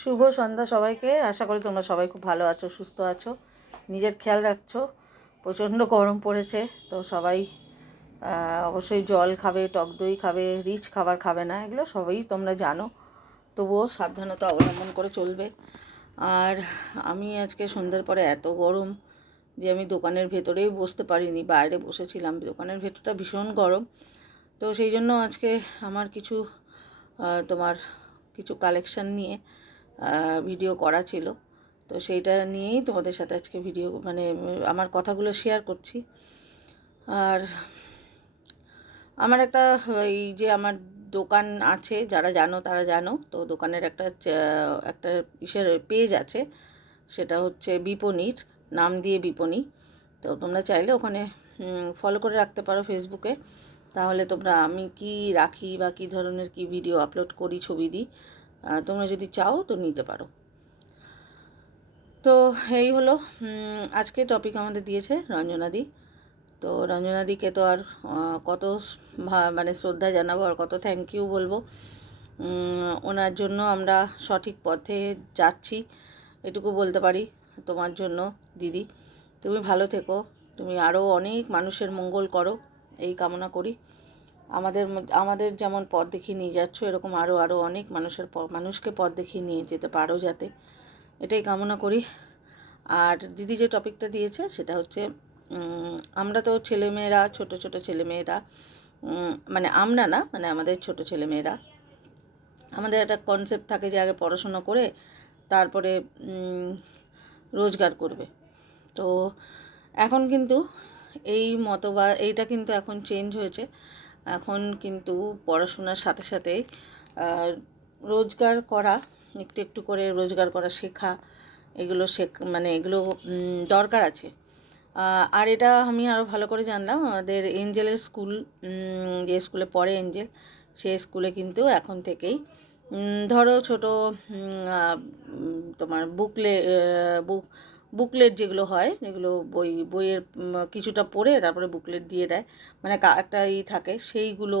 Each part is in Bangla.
শুভ সন্ধ্যা সবাইকে। আশা করি তোমরা সবাই খুব ভালো আছো, সুস্থ আছো, নিজের খেয়াল রাখছো। প্রচণ্ড গরম পড়েছে, তো সবাই অবশ্যই জল খাবে, টক দই খাবে, রিচ খাবার খাবে না, এগুলো সবাই তোমরা জানো। তবুও সাবধানতা অবলম্বন করে চলবে। আর আমি আজকে সন্ধ্যার পরে এত গরম যে আমি দোকানের ভেতরেই বসতে পারিনি, বাইরে বসেছিলাম। দোকানের ভেতরটা ভীষণ গরম। তো সেই জন্য আজকে আমার কিছু তোমার কিছু কালেকশন নিয়ে ভিডিও করা ছিল। তো সেইটা নিয়েই তোমাদের সাথে আজকে ভিডিও মানে আমার কথাগুলো শেয়ার করছি। আর আমার একটা, এই যে আমার দোকান আছে, যারা জানো তারা জানো, তো দোকানের একটা একটা ইসের পেজ আছে। সেটা হচ্ছে বিপণীর, নাম দিয়ে বিপণী। তো তোমরা চাইলে ওখানে ফলো করে রাখতে পারো ফেসবুকে তাহলে তোমরা আমি কি রাখি বা কী ধরনের কি ভিডিও আপলোড করি ছবি দিই তোমরা যদি চাও তো নিতে পারো। তো এই হলো আজকে টপিক আমাদের দিয়েছে রঞ্জনাদি। তো রঞ্জনাদিকে তো আর কত মানে শ্রদ্ধা জানাব আর কত থ্যাংক ইউ বলব। ওনার জন্য আমরা সঠিক পথে যাচ্ছি, এটুকু বলতে পারি তোমার জন্য, দিদি। তুমি ভালো থেকো, তুমি আরও অনেক মানুষের মঙ্গল করো, এই কামনা করি। আমাদের আমাদের যেমন পথ দেখিয়ে নিয়ে যাচ্ছ, এরকম আরও আরও অনেক মানুষের মানুষকে পথ দেখিয়ে নিয়ে যেতে পারো যাতে। এটাই কামনা করি। আর দিদি যে টপিকটা দিয়েছে, সেটা হচ্ছে আমরা তো ছেলেমেয়েরা, ছোট ছোট ছেলেমেয়েরা মানে আমরা না মানে আমাদের ছোট ছেলেমেয়েরা, আমাদের একটা কনসেপ্ট থাকে যে আগে পড়াশোনা করে, তারপরে রোজগার করবে। তো এখন কিন্তু এই মতবা, এইটা কিন্তু এখন চেঞ্জ হয়েছে। এখন কিন্তু পড়াশোনার সাথে সাথে রোজগার করা, একটু একটু করে রোজগার করা শেখা, এগুলো শেখ মানে এগুলো দরকার আছে। আর এটা আমি আরও ভালো করে জানলাম, আমাদের এঞ্জেলের স্কুল যে স্কুলে পড়ে এঞ্জেল সেই স্কুলে কিন্তু এখন থেকেই ধরো ছোট তোমার বুকলে বুক বুকলেট যেগুলো হয়, যেগুলো বই, বইয়ের কিছুটা পড়ে তারপরে বুকলেট দিয়ে দেয়। মানে একটা ই থাকে, সেইগুলো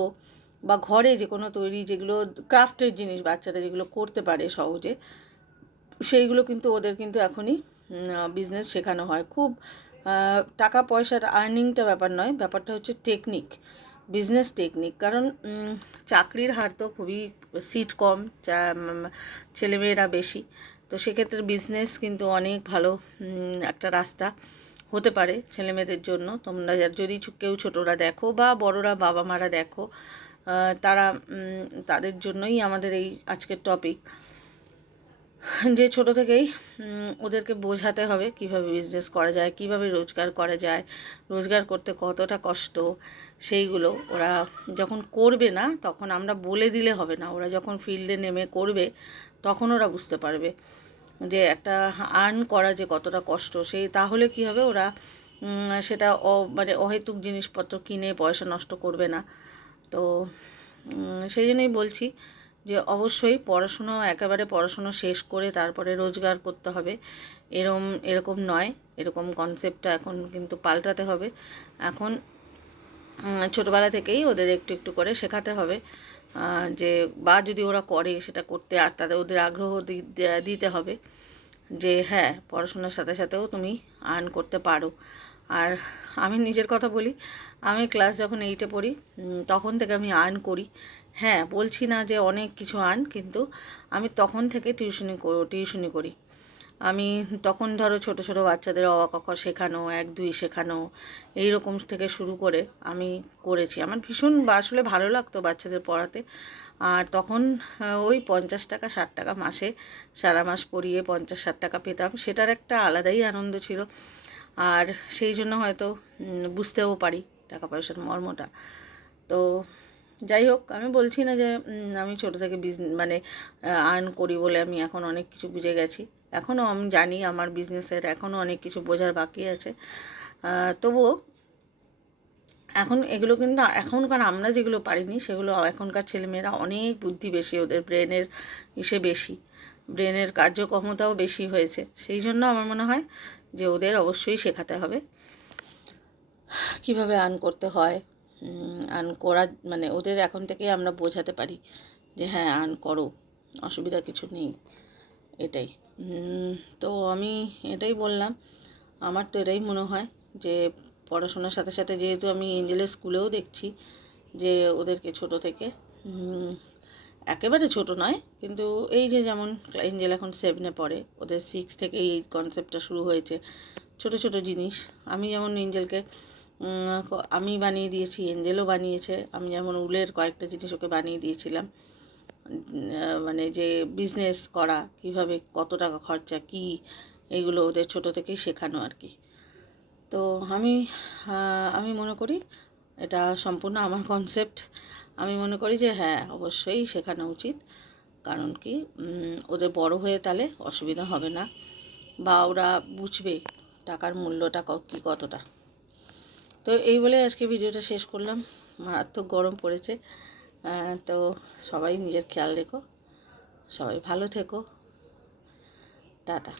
বা ঘরে যে কোনো তৈরি যেগুলো ক্রাফটের জিনিস বাচ্চারা যেগুলো করতে পারে সহজে, সেইগুলো কিন্তু ওদের কিন্তু এখনই বিজনেস শেখানো হয়। খুব টাকা পয়সার আর্নিংটা ব্যাপার নয়, ব্যাপারটা হচ্ছে টেকনিক বিজনেস টেকনিক কারণ চাকরির হার তো খুবই সিট কম ছেলেমেয়েরা বেশি। তো সেক্ষেত্রে বিজনেস কিন্তু অনেক ভালো একটা রাস্তা হতে পারে ছেলেমেয়েদের জন্য। তোমরা যদি কেউ ছোটরা দেখো বা বড়রা বাবা মারা দেখো তারা তাদের জন্যই আমাদের এই আজকের টপিক যে ছোট থেকেই ওদেরকে বোঝাতে হবে কীভাবে বিজনেস করা যায়, কীভাবে রোজগার করা যায়, রোজগার করতে কতটা কষ্ট, সেইগুলো ওরা যখন করবে না, তখন আমরা বলে দিলে হবে না। ওরা যখন ফিল্ডে নেমে করবে তখন ওরা বুঝতে পারবে যে একটা আর্ন করা যে কতটা কষ্ট, সেই তাহলে কি হবে? ওরা সেটা অ মানে অহেতুক জিনিসপত্র কিনে পয়সা নষ্ট করবে না। তো সেই জন্যই বলছি যে অবশ্যই পড়াশুনো, একেবারে পড়াশুনো শেষ করে তারপরে রোজগার করতে হবে। এরম, এরকম নয়, এরকম কনসেপ্টটা এখন কিন্তু পাল্টাতে হবে। এখন ছোটবেলা থেকেই ওদের একটু একটু করে শেখাতে হবে। যে বা যদি ওরা করে সেটা করতে, আর তাদের, ওদের আগ্রহ দিতে হবে যে হ্যাঁ পড়াশোনার সাথে সাথেও তুমি আর্ন করতে পারো। আর আমি নিজের কথা বলি, আমি ক্লাস যখন এইটে পড়ি তখন থেকে আমি আর্ন করি। হ্যাঁ বলছি না যে অনেক কিছু আর্ন কিন্তু আমি তখন থেকে টিউশনি টিউশনি করি। আমি তখন ধরো ছোট ছোট বাচ্চাদের অ ক শেখানো, এক, দুই শেখানো এই রকম থেকে শুরু করে আমি করেছি। আমার ভীষণ আসলে ভালো লাগতো বাচ্চাদের পড়াতে। আর তখন ওই পঞ্চাশ টাকা, ষাট টাকা মাসে সারা মাস পড়িয়ে পঞ্চাশ, ষাট টাকা পেতাম। সেটার একটা আলাদাই আনন্দ ছিল। আর সেই জন্য হয়তো বুঝতেও পারি টাকা পয়সার মর্মটা। তো যাই হোক, আমি বলছি না যে আমি ছোট থেকে বিজনেস মানে আর্ন করি বলে আমি এখন অনেক কিছু বুঝে গেছি। এখনও আমি জানি আমার বিজনেসের এখনও অনেক কিছু বোঝার বাকি আছে। তবুও এখন এগুলো কিন্তু এখনকার আমরা যেগুলো পারিনি, সেগুলো এখনকার ছেলেমেয়েরা অনেক বুদ্ধি বেশি, ওদের ব্রেনের ইসে বেশি ব্রেনের কার্যক্ষমতাও বেশি হয়েছে। সেই জন্য আমার মনে হয় যে ওদের অবশ্যই শেখাতে হবে। কীভাবে আর্ন করতে হয় আর্ন করা মানে ওদের এখন থেকে আমরা বোঝাতে পারি যে হ্যাঁ আর্ন করো, অসুবিধা কিছু নেই। এটাই। তো আমি এটাই বললাম। আমার তো এটাই মনে হয় যে, পড়াশোনার সাথে সাথে যেহেতু আমি এঞ্জেলের স্কুলেও দেখছি যে, ওদেরকে ছোট থেকে একেবারে ছোট নয়, কিন্তু এই যে যেমন এঞ্জেল এখন সেভেনে পড়ে, ওদের সিক্স থেকে এই কনসেপ্টটা শুরু হয়েছে, ছোট ছোট জিনিস। আমি যেমন এঞ্জেলকে আমি বানিয়ে দিয়েছি, এঞ্জেলও বানিয়েছে। আমি যেমন উলের কয়েকটা জিনিস ওকে বানিয়ে দিয়েছিলাম। মানে যে বিজনেস করা, কীভাবে কত টাকা খরচা, কি, এগুলো ওদের ছোট থেকেই শেখানো আর কি তো আমি আমি মনে করি এটা সম্পূর্ণ আমার কনসেপ্ট আমি মনে করি যে হ্যাঁ অবশ্যই শেখানো উচিত। কারণ কি ওদের বড় হয়ে তাহলে অসুবিধা হবে না। বা ওরা বুঝবে টাকার মূল্যটা ক- কতটা। তো এই বলে আজকে ভিডিওটা শেষ করলাম। মারাত্মক গরম পড়েছে। তো সবাই নিজের খেয়াল রেখো। সবাই ভালো থেকো। টাটা।